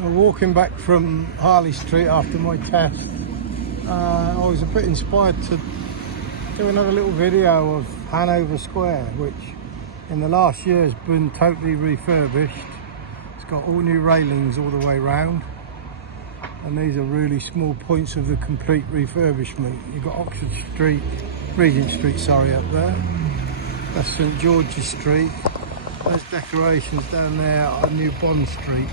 Walking back from Harley Street after my test, I was a bit inspired to do another little video of Hannover Square, which in the last year has been totally refurbished. It's got all new railings all the way round, and these are really small points of the complete refurbishment. You've got Oxford Street, Regent Street, sorry, up there. That's St George's Street. There's decorations down there on New Bond Street.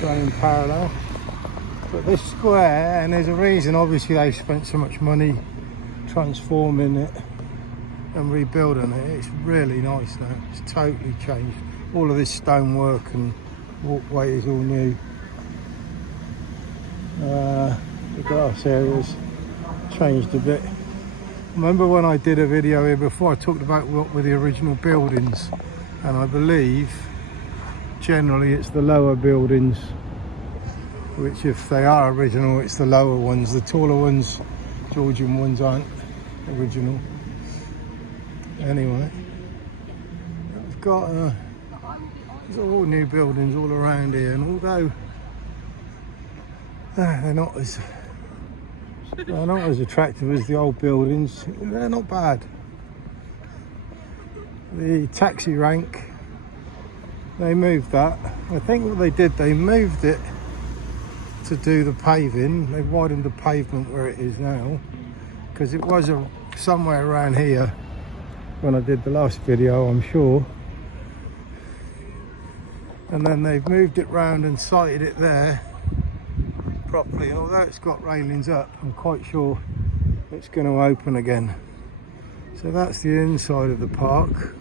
Going parallel. But this square, and there's a reason, obviously they've spent so much money transforming it and rebuilding it. It's really nice now. It's totally changed. All of this stonework and walkway is all new. The grass area's changed a bit. Remember when I did a video here before, I talked about what were the original buildings, and I believe generally it's the lower buildings, which if they are original, it's the lower ones. The taller ones, Georgian ones, aren't original. Anyway, I've got there's all new buildings all around here, and although they're not as attractive as the old buildings, they're not bad. The taxi rank, they moved that. I think what they did, they moved it to do the paving. They widened the pavement where it is now, because it was somewhere around here when I did the last video, I'm sure. And then they've moved it round and sited it there properly. And although it's got railings up, I'm quite sure it's going to open again. So that's the inside of the park.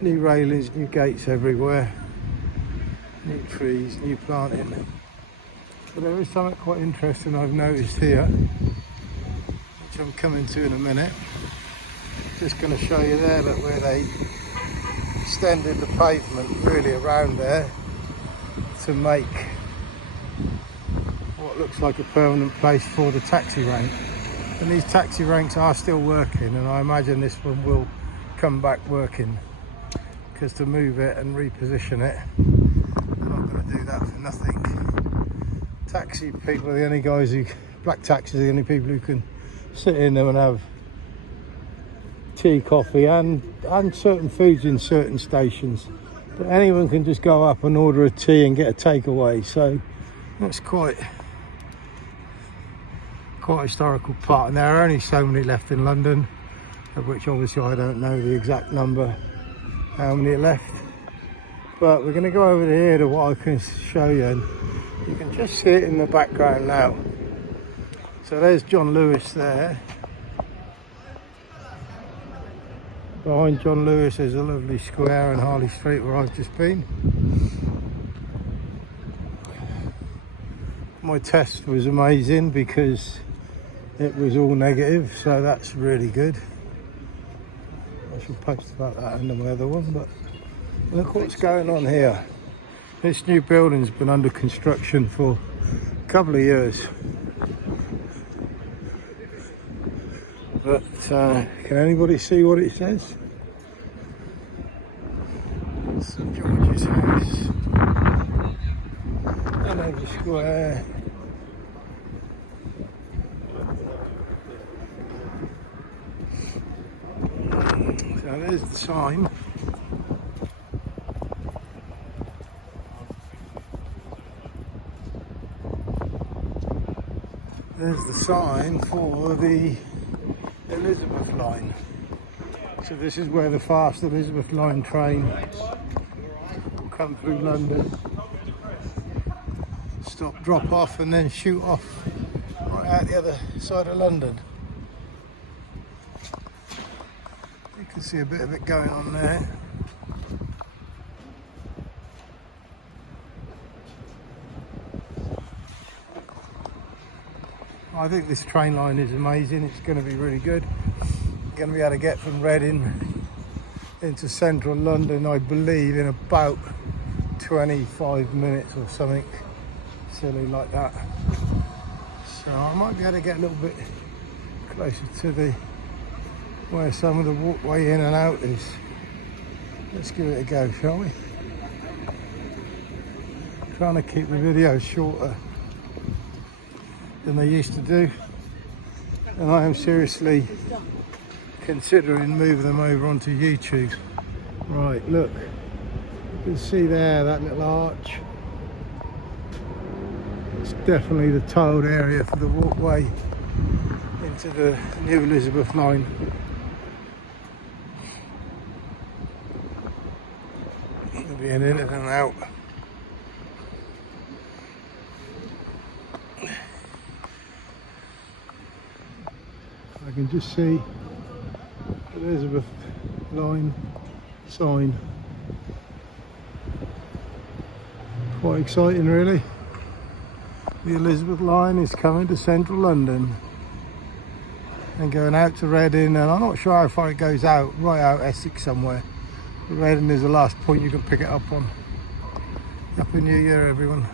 New railings, new gates everywhere, new trees, new planting. But there is something quite interesting I've noticed here, which I'm coming to in a minute. Just going to show you there that where they extended the pavement really around there to make what looks like a permanent place for the taxi rank. And these taxi ranks are still working, and I imagine this one will come back working, because to move it and reposition it, they're not going to do that for nothing. Taxi people are the only guys who, black taxis are the only people who can sit in them and have tea, coffee and certain foods in certain stations. But anyone can just go up and order a tea and get a takeaway. So that's quite a historical part, and there are only so many left in London, of which obviously I don't know the exact number, how many are left. But we're going to go over here to what I can show you, and you can just see it in the background now. So there's John Lewis there. Behind John Lewis is a lovely square in Harley Street where I've just been. My test was amazing because it was all negative, so that's really good. I should post about that in my other one, but look what's going on here. This new building's been under construction for a couple of years. But can anybody see what it says? St George's House, Hannover Square. So there's the sign. There's the sign for the Elizabeth line. So this is where the fast Elizabeth line train will come through London, stop, drop off, and then shoot off right out the other side of London. You can see a bit of it going on there. I think this train line is amazing. It's going to be really good. You're going to be able to get from Reading into central London, I believe, in about 25 minutes or something silly like that. So I might be able to get a little bit closer to the where some of the walkway in and out is. Let's give it a go, shall we? Trying to keep the videos shorter than they used to do, and I am seriously considering moving them over onto YouTube. Right, look, you can see there that little arch. It's definitely the tiled area for the walkway into the New Elizabeth line. There'll be an in and an out. I can just see Elizabeth line sign. Quite exciting, really. The Elizabeth line is coming to central London and going out to Reading, and I'm not sure how far it goes out, right out Essex somewhere. But Reading is the last point you can pick it up on. Happy New Year, everyone.